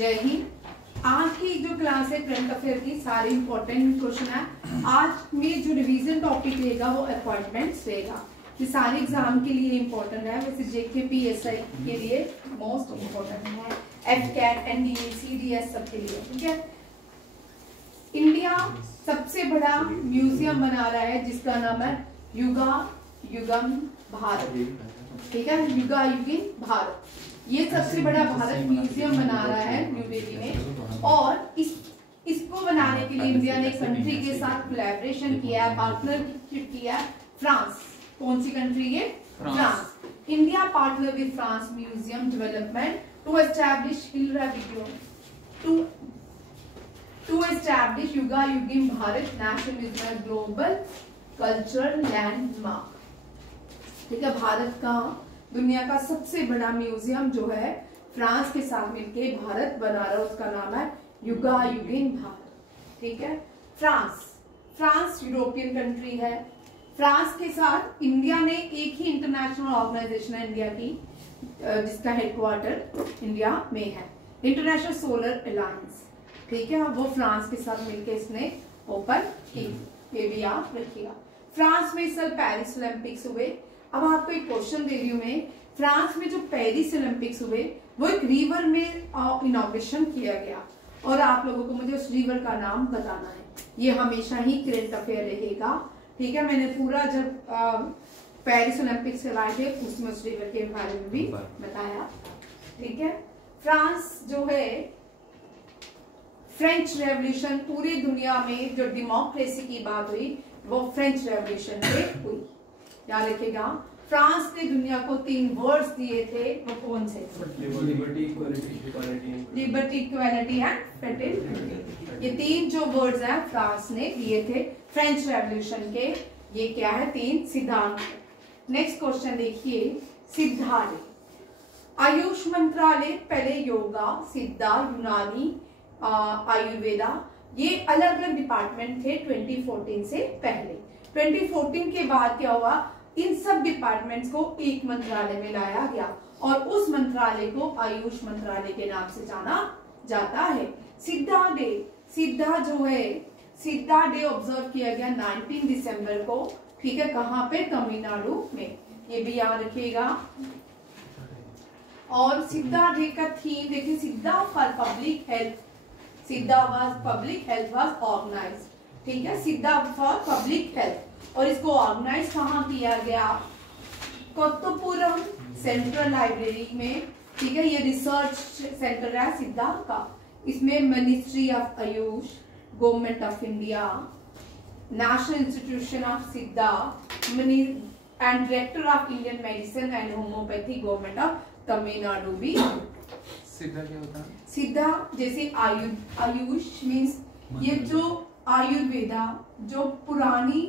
जय हिंद। आज की जो क्लास है करंट अफेयर की सारे इंपॉर्टेंट क्वेश्चन है। आज में जो रिवीजन टॉपिक रहेगा वो अपॉइंटमेंट्स रहेगा। ये सारे एग्जाम के लिए इंपॉर्टेंट है, वैसे जेके पीएसआई के लिए मोस्ट इंपॉर्टेंट है, एफकैट एनडीए सीडीएस सब के लिए। ठीक है, इंडिया सबसे बड़ा म्यूजियम बना रहा है जिसका नाम है युगा युगम भारत। ठीक है, युगा युगिन भारत, ये सबसे बड़ा भारत म्यूजियम बना रहा है न्यू दिल्ली में। और इसको बनाने के लिए इंडिया ने कंट्री के साथ कोलैबोरेशन किया है, पार्टनरशिप किया है, फ्रांस। कौन सी कंट्री है? France. India partner with France museum development to establish to establish Yuga Yugin Bharat National Museum as global cultural landmark। ठीक है, भारत का दुनिया का सबसे बड़ा म्यूजियम जो है फ्रांस के साथ मिलके भारत बना रहा है, उसका नाम है युगा युगिन भारत। ठीक है, फ्रांस यूरोपियन कंट्री है। फ्रांस के साथ इंडिया ने एक ही इंटरनेशनल ऑर्गेनाइजेशन है इंडिया की, जिसका हेडक्वार्टर इंडिया में है, इंटरनेशनल सोलर अलायंस। ठीक है, वो फ्रांस के साथ मिलकर इसने ओपन की, ये भी आप रखिएगा। फ्रांस में इस साल पेरिस ओलंपिक्स हुए। अब आपको एक क्वेश्चन दे रही हूं मैं, फ्रांस में जो पेरिस ओलंपिक्स हुए वो एक रिवर में इनॉग्रेशन किया गया, और आप लोगों को मुझे उस रिवर का नाम बताना है। ये हमेशा ही करंट अफेयर रहेगा। ठीक है, मैंने पूरा जब पेरिस ओलंपिक्स करवाए थे उसमें उस रिवर के बारे में भी बताया। ठीक है, फ्रांस जो है फ्रेंच रेवोल्यूशन, पूरी दुनिया में जो डेमोक्रेसी की बात हुई वो फ्रेंच रेवोल्यूशन से हुई। याद रखिएगा, फ्रांस ने दुनिया को 3 वर्ड्स दिए थे, वो कौन से? Liberty, equality and fraternity. ये 3 जो वर्ड्स हैं फ्रांस ने दिए थे फ्रेंच रेवोल्यूशन के। ये क्या है? 3 सिद्धांत। नेक्स्ट क्वेश्चन देखिए, सिद्धार्थ आयुष मंत्रालय, पहले योगा, सिद्धा, यूनानी, आयुर्वेदा, ये अलग अलग डिपार्टमेंट थे 2014 से पहले। 2014 के बाद क्या हुआ, इन सब डिपार्टमेंट्स को एक मंत्रालय में लाया गया और उस मंत्रालय को आयुष मंत्रालय के नाम से जाना जाता है। सिद्धा जो है, सिद्धा डे ऑब्जर्व किया गया 19 दिसंबर को। ठीक है, कहाँ पे? तमिलनाडु में, ये भी याद रखिएगा। और सिद्धा डे का थीम देखिए, Siddha for public health, Siddha was public health was organised. ठीक है, सिद्धा फॉर पब्लिक हेल्थ, और इसको ऑर्गेनाइज कहाँ किया गया? कोत्तपुरम सेंट्रल लाइब्रेरी में। ठीक है, ये रिसर्च सेंटर है सिद्धा का। इसमें ministry of AYUSH, government of India, national institution of Siddha and director of Indian medicine and homeopathy, government of Tamil Nadu भी। सिद्धा क्या होता है? सिद्धा जैसे आयुष मीन्स ये जो आयुर्वेदा, जो पुरानी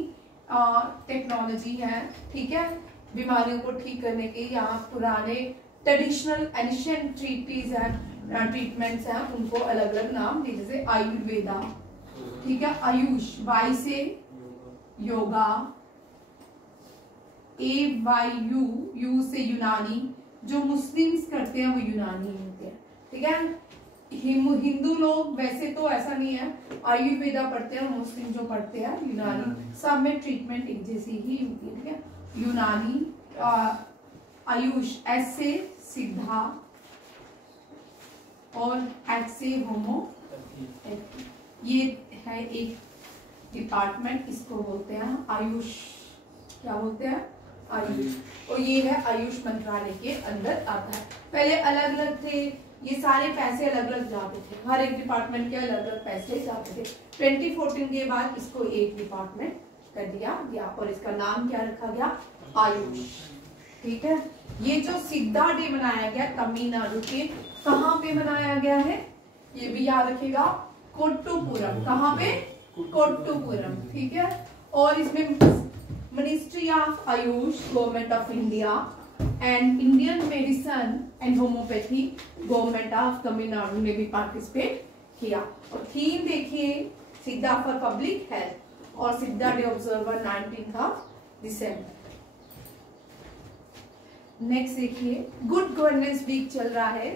टेक्नोलॉजी है, ठीक है, बीमारियों को ठीक करने के यहाँ पुराने ट्रेडिशनल एंशिएंट ट्रीटमेंट्स हैं, उनको अलग अलग नाम दिए, जैसे आयुर्वेदा। ठीक है, आयुष, वाई से योगा, यू से यूनानी, जो मुस्लिम्स करते हैं वो यूनानी होते हैं। ठीक है, हिंदू लोग वैसे तो ऐसा नहीं है, आयुर्वेदा पढ़ते हैं, मुस्लिम जो पढ़ते हैं यूनानी, सब में ट्रीटमेंट एक जैसी ही होती है। ठीक है, यूनानी, आयुष, एस से सिद्धा और एच से होम्योपैथी। ये है एक डिपार्टमेंट, इसको बोलते हैं आयुष। क्या बोलते हैं? आयुष। और ये है आयुष मंत्रालय के अंदर आता है। पहले अलग अलग थे, ये सारे पैसे अलग अलग जाते थे, हर एक डिपार्टमेंट के अलग अलग पैसे जाते थे। 2014 के बाद इसको एक डिपार्टमेंट कर दिया गया और इसका नाम क्या रखा गया? आयुष। ठीक है, ये जो सिद्धा डे मनाया गया तमिलनाडु के, कहाँ पे मनाया गया है? ये भी याद रखिएगा, कोट्टुपुरम। कहाँ पे? कोट्टुपुरम। ठीक है, और इसमें ministry of AYUSH, government of India and Indian medicine and homeopathy, government of Tamil Nadu ने भी पार्टिसिपेट किया। और थीम देखिए, सिद्धा फॉर पब्लिक हेल्थ, और सिद्धा डे ऑब्जर्वर 19 दिसंबर। नेक्स्ट देखिए, गुड गवर्नेंस वीक चल रहा है।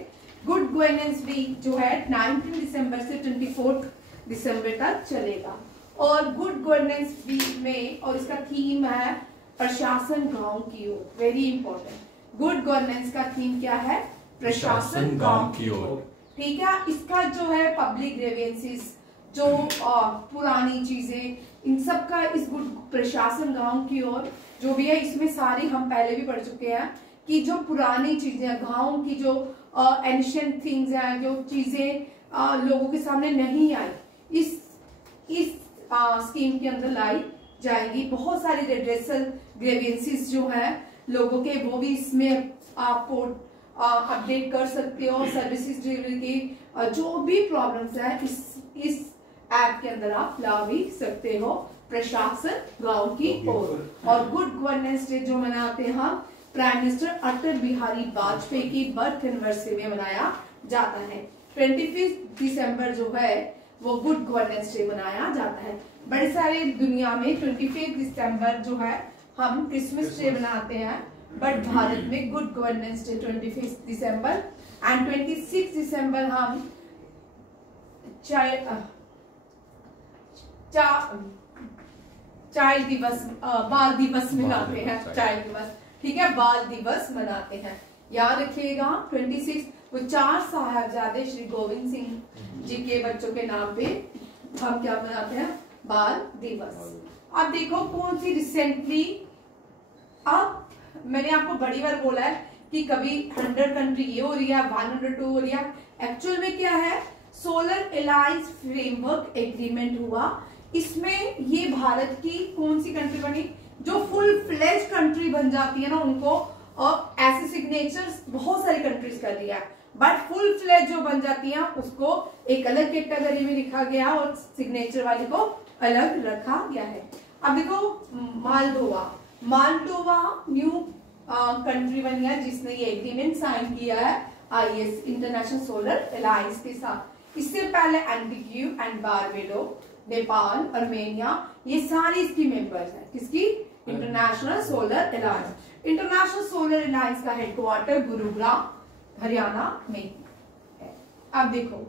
गुड गवर्नेंस वीक जो है 19 दिसंबर से 24 दिसंबर तक चलेगा। और गुड गवर्नेंस वीक में, और इसका थीम है प्रशासन गांव की ओर, वेरी इंपॉर्टेंट। गुड गवर्नेंस का थीम क्या है? प्रशासन गांव की ओर। ठीक है, इसका जो है पब्लिक ग्रीवेंसेस, जो पुरानी चीजें, इन सब का इस गुड प्रशासन गांव की ओर जो भी है, इसमें सारी हम पहले भी पढ़ चुके हैं कि जो पुरानी चीजें, गांव की जो एंशिएंट थिंग्स हैं, जो चीजें लोगों के सामने नहीं आई, इस स्कीम के अंदर लाई जाएगी। बहुत सारे रिड्रेसल ग्रीवेंसेस जो है लोगों के, वो भी इसमें आपको अपडेट कर सकते हो। सर्विसेज डिलीवरी की जो भी प्रॉब्लम्स है इस ऐप के अंदर आप ला भी सकते हो, प्रशासन गांव की ओर। और गुड गवर्नेंस डे जो मनाते हैं हम प्राइम मिनिस्टर अटल बिहारी वाजपेयी की बर्थ एनिवर्सरी में मनाया जाता है। 25 दिसंबर जो है वो गुड गवर्नेंस डे मनाया जाता है। बड़े सारे दुनिया में 25 दिसंबर जो है हम क्रिसमस डे मनाते हैं, बट भारत में good governance day 25 December and 26 दिसंबर हम चाइल्ड दिवस, बाल दिवस मनाते हैं। चाइल्ड दिवस, ठीक है, बाल दिवस मनाते हैं। याद रखिएगा 26 वो 4 साहिबजादे श्री गोविंद सिंह जी के बच्चों के नाम पे हम क्या मनाते हैं? बाल दिवस। अब देखो कौन सी रिसेंटली, अब मैंने आपको बड़ी बार बोला है कि कभी 100 कंट्री ये हो रही है, 102 हो रही है। एक्चुअल में क्या है? सोलर अलायंस फ्रेमवर्क एग्रीमेंट हुआ। इसमें ये भारत की कौन सी कंट्री बनी? जो फुल फ्लेज कंट्री बन जाती है ना, उनको, और ऐसे सिग्नेचर्स बहुत सारी कंट्रीज कर दिया है, बट फुल फ्लेज जो बन जाती है उसको एक अलग कैटेगरी में लिखा गया और सिग्नेचर वाली को अलग रखा गया है। अब देखो मालडोवा न्यू कंट्री बनी है जिसने ये एग्रीमेंट साइन किया है IS इंटरनेशनल सोलर अलायंस के साथ। इससे पहले Antigua and Barbados, Nepal, Armenia, ये सारी इसकी मेंबर्स हैं। किसकी? International solar alliance. International solar alliance का हेडक्वार्टर गुरुग्राम, हरियाणा में है। अब देखो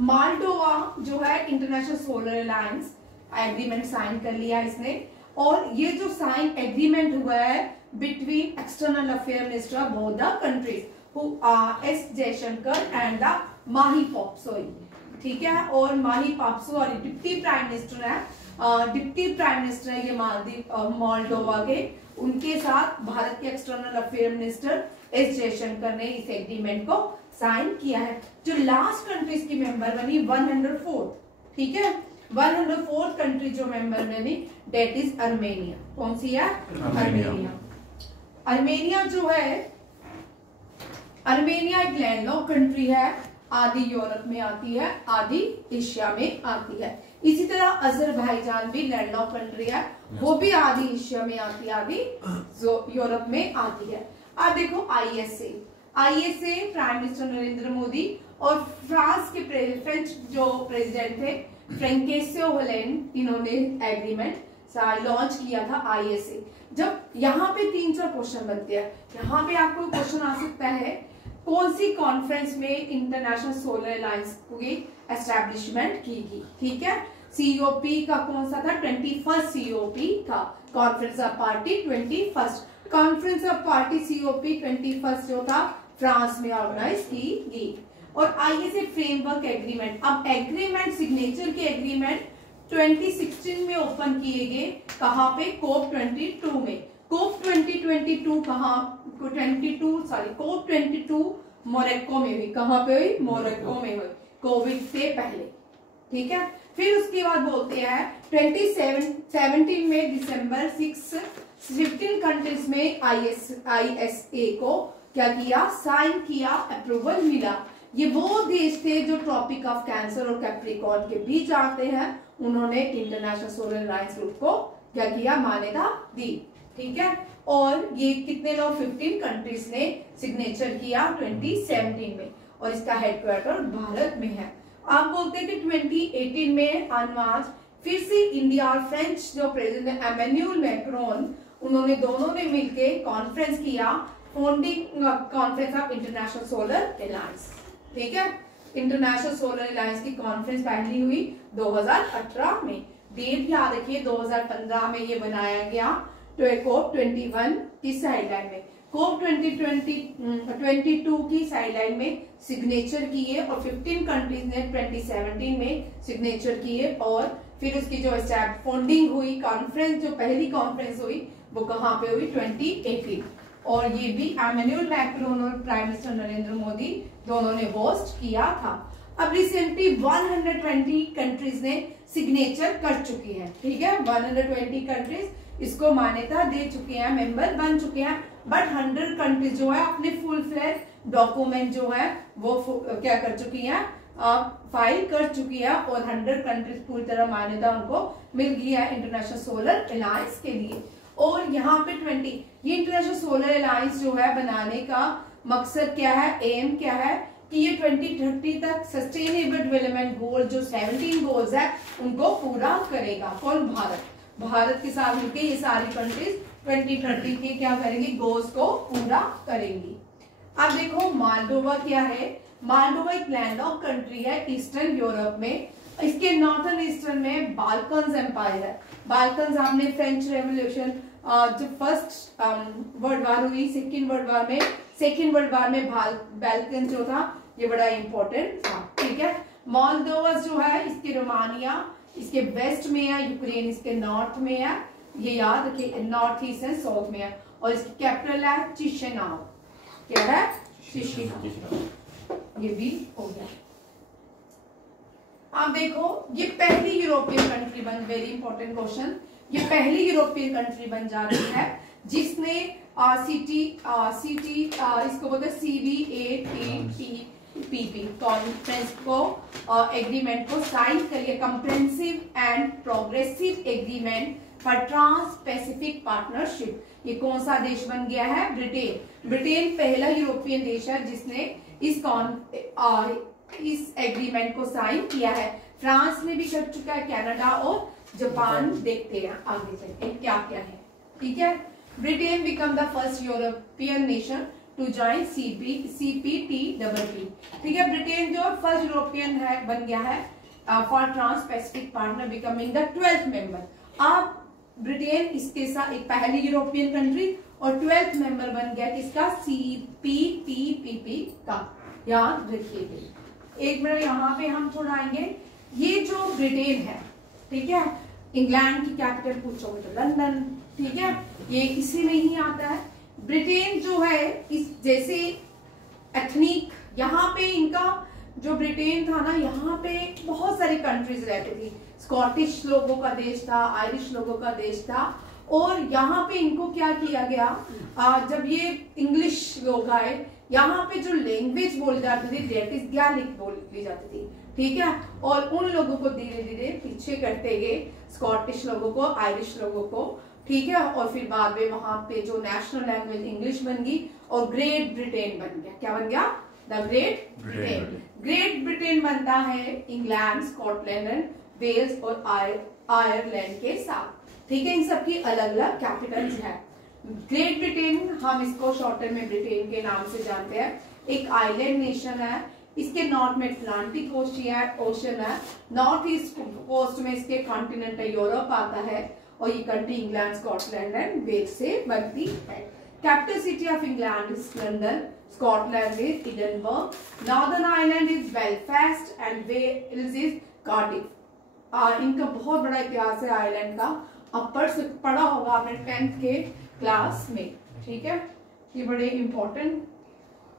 मालडोवा जो है international solar alliance agreement sign कर लिया इसने, और ये जो साइन एग्रीमेंट हुआ है between external affair minister of both the countries who are S Jaishankar and the Mihai Popsoi, ठीक है। और Mihai Popsoi deputy prime minister है, डिप्टी प्राइम मिनिस्टर है ये मोल्डोवा के। उनके साथ भारत के external affair minister S Jaishankar ने इस एग्रीमेंट को साइन किया है। जो लास्ट कंट्रीज की मेंबर बनी 104, ठीक है, 104 कंट्री जो मेंबर बनी डेट इज अर्मेनिया। कौन सी है? अर्मेनिया। अर्मेनिया जो है, अर्मेनिया एक लैंडलॉक कंट्री है, आधी यूरोप में आती है, आधी एशिया में आती है। इसी तरह अजरबैजान भी लैंडलॉक कंट्री है, वो भी आधी एशिया में आती है, आधी यूरोप में आती है। अब देखो ISA prime minister Narendra Modi और फ्रांस के फ्रेंच जो प्रेसिडेंट थे फ्रेंकेसियो होलैंड, इन्होंने एग्रीमेंट लॉन्च किया था ISA। जब यहाँ पे 3-4 क्वेश्चन बनते हैं, यहाँ पे आपको क्वेश्चन आ सकता है कौन सी कॉन्फ्रेंस में इंटरनेशनल सोलर अलायंस की एस्टेब्लिशमेंट की गई, ठीक है। COP का कौन सा था? 21st COP का, conference of party 21st, conference of party COP 21st जो था फ्रांस में ऑर्गेनाइज की गई। और ISA फ्रेमवर्क एग्रीमेंट, अब एग्रीमेंट सिग्नेचर के एग्रीमेंट 2016 में ओपन किए गए, कहाँ पे? COP 22 में। COP 2022 कहाँ? COP 22 मोरक्को में हुई। कहाँ पे हुई? मोरक्को में हुई, कोविड से पहले, ठीक है। फिर उसके बाद बोलते हैं 2017 में दिसंबर 6 15 कंट्रीज में ISA को क्या किया? साइन किया, अप्रूवल मिला। ये वो देश थे जो ट्रॉपिक ऑफ कैंसर और कैप्रिकॉर्न के बीच आते हैं, उन्होंने इंटरनेशनल सोलर अलायंस ग्रुप को क्या किया? मान्यता दी, ठीक है। और ये कितने लोग? 15 कंट्रीज ने सिग्नेचर किया 2017 में, और इसका हेडक्वार्टर भारत में है। आप बोलते हैं कि 2018 में ऑन मार्च फिर से इंडिया और फ्रेंच जो प्रेसिडेंट एमेन्युअल मैक्रोन, उन्होंने दोनों ने मिलकर कॉन्फ्रेंस किया, founding conference of international solar alliance, ठीक है। इंटरनेशनल सोलर अलायंस की कॉन्फ्रेंस पहली हुई 2018 में। डेट याद रखिए 2015 में ये बनाया गया COP 21 की साइडलाइन में। COP 2022 की साइडलाइन में सिग्नेचर किए और 15 कंट्रीज ने 2017 में सिग्नेचर किए और फिर उसकी जो फाउंडिंग हुई कॉन्फ्रेंस, जो पहली कॉन्फ्रेंस हुई वो कहाँ पे हुई 2018 और ये भी इमैनुअल मैक्रोन और प्राइम मिनिस्टर नरेंद्र मोदी दोनों ने होस्ट किया था। अब रिसेंटली 120 कंट्रीज ने सिग्नेचर कर चुकी है, ठीक है। 120 कंट्रीज इसको मान्यता दे चुके हैं, मेंबर बन चुके हैं, बट 100 कंट्रीज जो है अपने फुल फ्लेज डॉक्यूमेंट जो है वो क्या कर चुकी है, फाइल कर चुकी है और 100 कंट्रीज पूरी तरह मान्यता उनको मिल गई है इंटरनेशनल सोलर अलायंस के लिए। और यहाँ पे 20 ये इंटरनेशनल सोलर अलायंस जो है बनाने का मकसद क्या है, एम क्या है कि ये 2030 तक सस्टेनेबल डेवलपमेंट गोल जो 17 गोल्स है उनको पूरा करेगा। कौन? भारत के साथ मिलकर ये सारी कंट्रीज 2030 के क्या करेंगी, गोल्स को पूरा करेंगी। अब देखो मालडोवा क्या है। मालडोवा एक लैंडलॉक कंट्री है ईस्टर्न यूरोप में। इसके नॉर्थन ईस्टर्न में बाल्कन्स एम्पायर है। बाल्कन्स आपने फ्रेंच रेवोल्यूशन जब फर्स्ट वर्ल्ड वार हुई, सेकेंड वर्ल्ड वार में बाल्कन जो था ये बड़ा इंपॉर्टेंट था, ठीक है। मोल्दोवा जो है इसके रोमानिया इसके वेस्ट में है, यूक्रेन इसके नॉर्थ में है, ये याद रखिए, नॉर्थ ईस्ट एंड साउथ में है और इसकी कैपिटल है चिशिनाउ। क्या है? चिशिनाउ। ये भी हो गया। आप देखो ये पहली यूरोपियन कंट्री बन, वेरी इंपॉर्टेंट क्वेश्चन, ये पहली यूरोपियन कंट्री बन जा रही है जिसने इसको बोलते हैं CBATPP कॉन्फ्रेंस को एग्रीमेंट को साइन करिए, comprehensive and progressive agreement for trans Pacific partnership. ये कौन सा देश बन गया है? ब्रिटेन। ब्रिटेन पहला यूरोपियन देश है जिसने इस एग्रीमेंट को साइन किया है। फ्रांस ने भी कर चुका है, कनाडा और जापान। देखते हैं आगे चलते क्या क्या है, ठीक है। Britain become the first European nation to join CPTPP, ठीक है। ब्रिटेन जो फर्स्ट यूरोपियन है बन गया है for trans Pacific partner becoming the 12th member. अब ब्रिटेन इसके साथ एक पहली यूरोपियन कंट्री और 12th मेंबर बन गया किसका? CPTPP का, याद रखिए। एक मिनट यहाँ पे हम थोड़ा आएंगे। ये जो ब्रिटेन है, ठीक है, इंग्लैंड की कैपिटल पूछोगे तो लंदन, ठीक है, ये इसी में ही आता है। ब्रिटेन जो है इस जैसे एथनिक, यहाँ पे इनका जो ब्रिटेन था ना, यहाँ पे बहुत सारी कंट्रीज रहती थी। स्कॉटिश लोगों का देश था, आयरिश लोगों का देश था और यहाँ पे इनको क्या किया गया, जब ये इंग्लिश लोग आए यहाँ पे जो लैंग्वेज बोली जाती थी दैट इज गैलिक बोली जाती थी, ठीक है। और उन लोगों को धीरे धीरे पीछे करते गए, स्कॉटिश लोगों को, आयरिश लोगों को, ठीक है। और फिर बाद में वहां पे जो नेशनल लैंग्वेज इंग्लिश बन गई और ग्रेट ब्रिटेन बन गया। क्या बन गया? The great Britain. Great Britain बनता है इंग्लैंड, स्कॉटलैंड, वेल्स और आयरलैंड के साथ, ठीक है। इन सबकी अलग अलग कैपिटल्स है। ग्रेट ब्रिटेन हम इसको शॉर्टर में ब्रिटेन के नाम से जानते हैं। एक आइलैंड नेशन है, इसके नॉर्थ में अटलांटिक ओशन है, नॉर्थ ईस्ट कोस्ट में इसके कॉन्टिनेंटल यूरोप आता है और ये country England, Scotland and Wales से बनती है। Capital city of England is London, Scotland is Edinburgh, Northern Ireland is Belfast and Wales is Cardiff. इनका बहुत बड़ा इतिहास है आयरलैंड का, अब पढ़ा होगा आपने 10th के क्लास में, ठीक है। ये बड़े इंपॉर्टेंट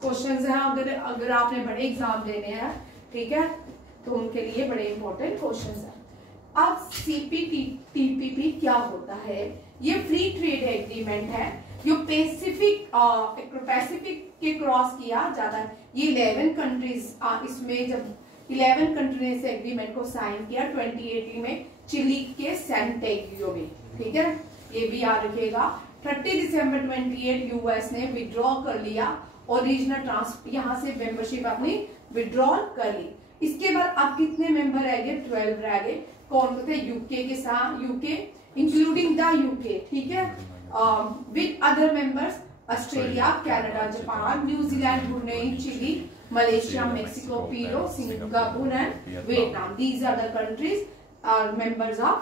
क्वेश्चंस हैं, अगर आपने बड़े एग्जाम देने हैं, ठीक है, तो उनके लिए बड़े इंपॉर्टेंट क्वेश्चंस हैं। अब CPTPP क्या होता है? ये फ्री ट्रेड एग्रीमेंट है जो पैसिफिक के क्रॉस किया जाता है। ये 11 कंट्रीज, इसमें जब 11 कंट्री ने इस एग्रीमेंट को साइन किया 2018 में चिली के सैंटियागो में, ठीक है, ये भी याद रखिएगा। 30 दिसंबर 28 यूएस ने विड्रॉ कर लिया और रीजनल यहाँ से मेंबरशिप अपनी विड्रॉ कर ली। इसके बाद अब कितने मेंबर रह गए? 12 रह गए। कौन थे? यूके के साथ, यूके इंक्लूडिंग द यूके, ठीक है, with other members Australia, Canada, Japan, New Zealand, Brunei, Chile, Malaysia, Mexico, Peru, Singapore and Vietnam. These are the countries are members of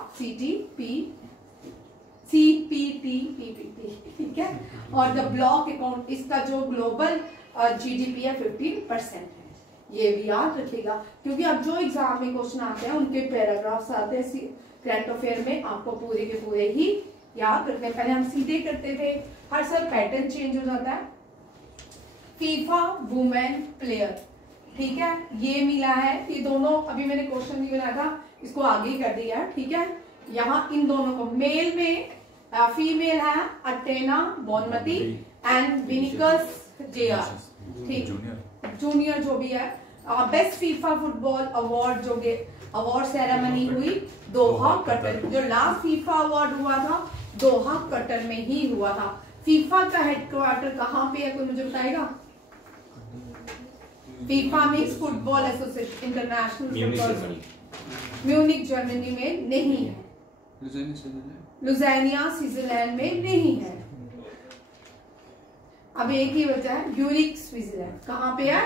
CPTPP, ठीक है। और द ब्लॉक अकाउंट, इसका जो global GDP है 15% है, ये भी याद रखिएगा, क्योंकि अब जो एग्जाम में क्वेश्चन आते हैं उनके पैराग्राफ्स आते हैं करंट अफेयर में, आपको पूरे के पूरे ही याद रखने। पहले हम सीधे करते थे, हर साल पैटर्न चेंज हो जाता है। फीफा वुमेन प्लेयर, ठीक है, ये मिला है, ये दोनों अभी मैंने क्वेश्चन नहीं बनाया था, इसको आगे ही कर दिया है, ठीक है। यहाँ इन दोनों को, मेल में फीमेल है अटेना बोनमती एंड विनिकस जेआर, ठीक, जूनियर जो भी है। बेस्ट फीफा फुटबॉल अवार्ड जो अवार्ड सेरेमनी हुई दोहा कतर, जो लास्ट फीफा अवार्ड हुआ था दोहा कतर में ही हुआ था। फीफा का हेडक्वार्टर कहाँ पे है, कोई मुझे बताएगा? FIFA means football association international football, Munich Germany में नहीं है, लुज़ानिया स्विट्जरलैंड में नहीं है। अब एक ही बचा है, यूरिक स्विट्जरलैंड, कहाँ पे है?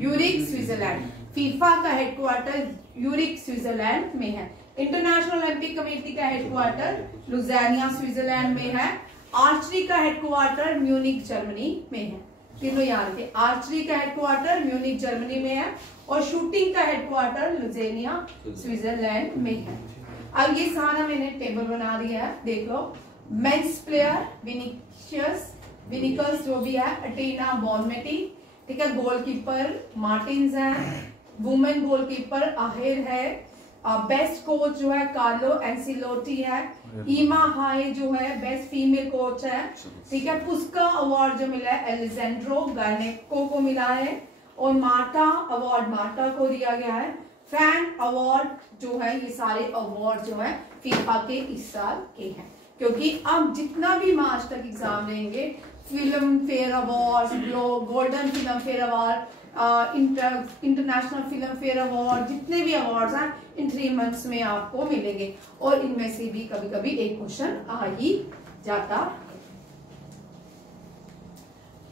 Uric Switzerland. फीफा का हेडक्वार्टर यूरिक स्विट्जरलैंड में है। इंटरनेशनल ओलंपिक कमेटी का हेडक्वार्टर लुज़ानिया स्विट्जरलैंड में है। आर्चरी का हेडक्वार्टर म्यूनिक जर्मनी में है। तीनों याद रखें, आर्चरी का हेडक्वार्टर म्यूनिक जर्मनी में है और शूटिंग का हेडक्वार्टर लुज़ानिया स्विट्जरलैंड में है। अब ये सारा मैंने टेबल बना दिया है, देख लो। मेंस प्लेयर विनिकल्स जो भी है अटेना बोनमेटी, ठीक है। गोलकीपर मार्टिन्स है, वुमेन गोलकीपर अहिर है। बेस्ट कोच जो है कार्लो एंसिलोटी है। ईमा हाय जो है बेस्ट फीमेल कोच है, ठीक है। पुस्का अवार्ड जो मिला है एलेजेंड्रो गार्नेको को मिला है और मार्टा अवार्ड मार्टा को दिया गया है। फैन अवार्ड जो है, ये सारे अवार्ड जो है फीफा के इस साल के हैं, क्योंकि अब जितना भी मार्च तक एग्जाम लेंगे, film fair award, golden film fair award, international film fair award, जितने भी अवार्ड्स हैं इन 3 मंथ्स में आपको मिलेंगे और इनमें से भी कभी कभी एक क्वेश्चन आ ही जाता है।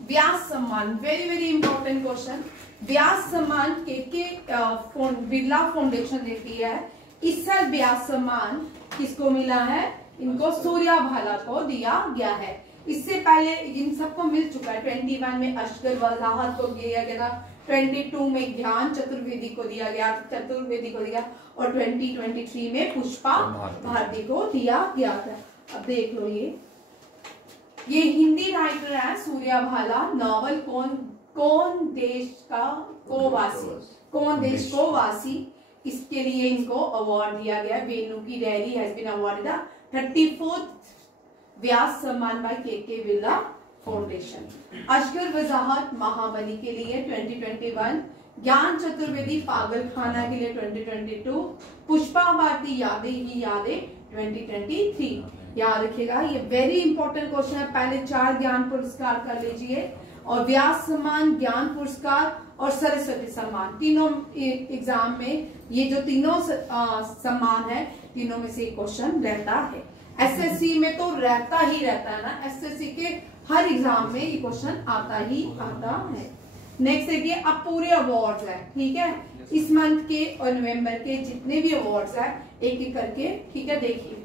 व्यास सम्मान, वेरी वेरी इंपॉर्टेंट क्वेश्चन। व्यास सम्मान के बिरला फाउंडेशन देती है। इस साल व्यास सम्मान किसको मिला है? इनको सूर्या भाला को दिया गया है। इससे पहले इन सबको मिल चुका है। 21 में अशगर वजाहत को दिया गया था, 22 में ज्ञान चतुर्वेदी को दिया गया और 2023 में पुष्पा भारती को दिया गया था। अब देख लो, ये हिंदी राइटर है सूर्या भाला। नॉवल कौन देश को वासी, इसके लिए इनको अवार्ड दिया गया। वेणु की diary has been awarded 34th Vyas Samman by के बिरला फाउंडेशन। अशगर वजाहत महाबली के लिए 2021, ज्ञान चतुर्वेदी पागल खाना के लिए 2022, पुष्पा भारती यादें ही यादें 2023। याद रखिएगा, ये वेरी इंपॉर्टेंट क्वेश्चन है। पहले 4 ज्ञान पुरस्कार कर लीजिए और व्यास सम्मान, ज्ञान पुरस्कार और सरस्वती सम्मान, तीनों एग्जाम में ये जो तीनों सम्मान है, तीनों में से क्वेश्चन रहता है। एसएससी में तो रहता है ना, एसएससी के हर एग्जाम में ये क्वेश्चन आता ही आता है। नेक्स्ट देखिए, अब पूरे अवार्ड्स है, ठीक है। इस मंथ के और नवंबर के जितने भी अवार्ड्स है एक एक करके, ठीक है। देखिए,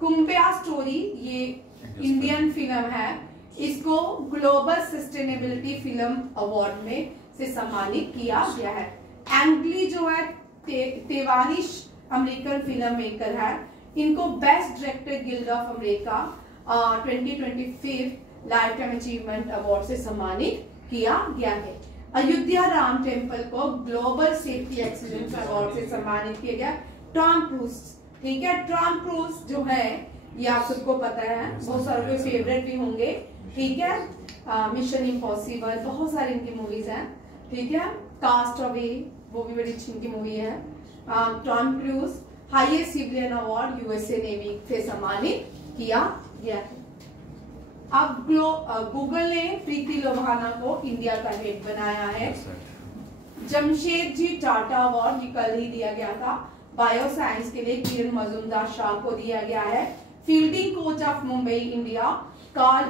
कुंभिया स्टोरी, ये इंडियन फिल्म है, इसको ग्लोबल सस्टेनेबिलिटी फिल्म अवार्ड में से सम्मानित किया गया है। एंगली जो है तेवानिश अमेरिकन फिल्म मेकर है, इनको best director guild of America 2025 life time achievement award से सम्मानित किया गया है। अयोध्या राम टेम्पल को ग्लोबल सेफ्टी एक्सीलेंस अवार्ड से सम्मानित किया गया। टॉम क्रूज, ठीक है। टॉम क्रूज जो है ये आप सबको पता है, बहुत सारे फेवरेट भी होंगे, ठीक है। मिशन इम्पॉसिबल, बहुत सारी इनकी मूवीज हैं, ठीक है। कास्ट अवे, वो भी बड़ी अच्छी इनकी मूवी है। Tom cruise highest civilian award USA navy से सम्मानित किया गया है। अब गूगल ने प्रीति लोहाना को इंडिया का हेड बनाया है। जमशेदजी टाटा अवार्ड ये कल ही दिया गया था। बायो साइंस के लिए किरण मजूमदार शाह को दिया गया है। Fielding coach of Mumbai India Carl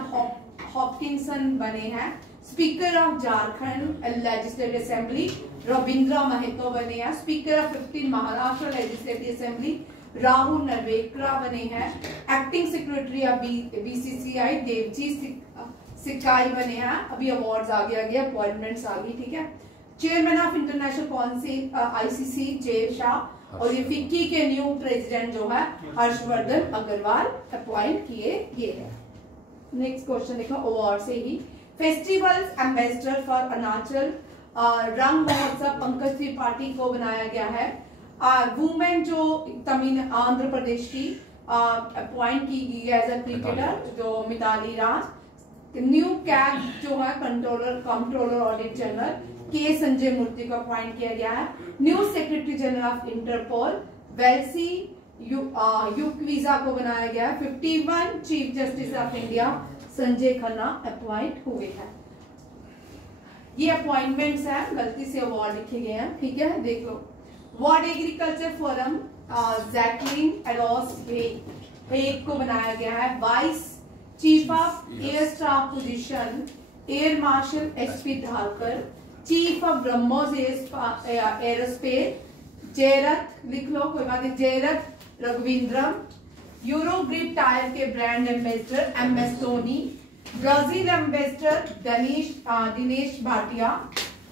Hopkinson बने हैं। Speaker of Jharkhand legislative assembly Ravindra Mahato बने हैं। Speaker of 15 Maharashtra legislative assembly Rahul Narwekar बने हैं। Acting secretary of BCCI Devajit Saikia बने हैं। अभी अवार्ड्स आगे अपॉइंटमेंट्स आ गई, ठीक है। Chairman of international council ICC Jay Shah, और ये फिक्की के न्यू प्रेसिडेंट जो है हर्षवर्धन अग्रवाल अपॉइंट किए गए हैं। नेक्स्ट क्वेश्चन देखो अवार्ड से ही। फेस्टिवल्स एम्बेसडर फॉर अरुणाचल रंग महोत्सव पंकज त्रिपाठी को बनाया गया है। वुमेन जो आंध्र प्रदेश की अपॉइंट की गई है एज अ क्रिकेटर जो मिताली राज। न्यू कैग जो है कंट्रोलर ऑडिट जनरल के संजय मूर्ति को अपॉइंट किया गया है। New secretary general of Interpol Valdecy Urquiza को बनाया गया है। 51 chief justice of India Sanjay Khanna appoint हुए हैं। ये अपॉइंटमेंट्स हैं, गलती से अवार्ड लिखे गए हैं, ठीक है, देख लो। World agriculture forum Jacqueline d'Arros Hughes को बनाया गया है। Vice chief of air staff position air marshal HP Dharkar. Chief of BrahMos aerospace Jayrath, लिख लो कोई बात नहीं, Jayrath Raghuvindram. Eurogrip tyre के brand ambassador MS Dhoni. Brazil ambassador Dinesh Bhatia.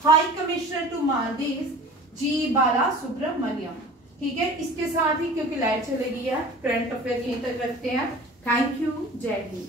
High commissioner to Maldives G Bala Subramaniam, ठीक है। इसके साथ ही क्योंकि लाइट चलेगी है, करंट अफेयर यहीं तक रखते हैं। थैंक यू, जय हिंद।